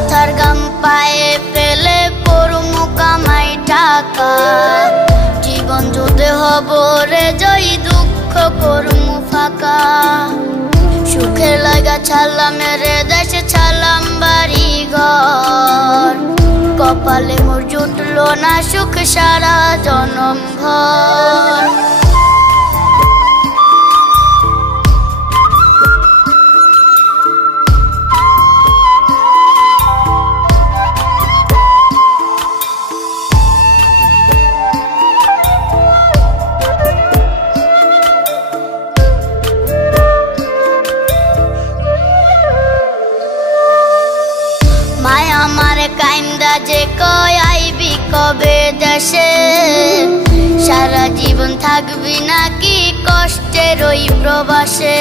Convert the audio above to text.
মাথার গাম পায়ে ফেলে করমু কামাই টাকা জীবন যুদ্ধে হব রে জয়ী দুঃখ করমু ফাঁকা সুখের লাগা ছাড়লাম রে দেশে ছাড়লাম বাড়ি ঘর কপালে মোর জুটলো না সুখ সারা জনম ভর কাইন্দা যে কয় আইবি কবে দেশে সারা জীবন থাকবি নাকি কষ্টের ওই প্রবাসে।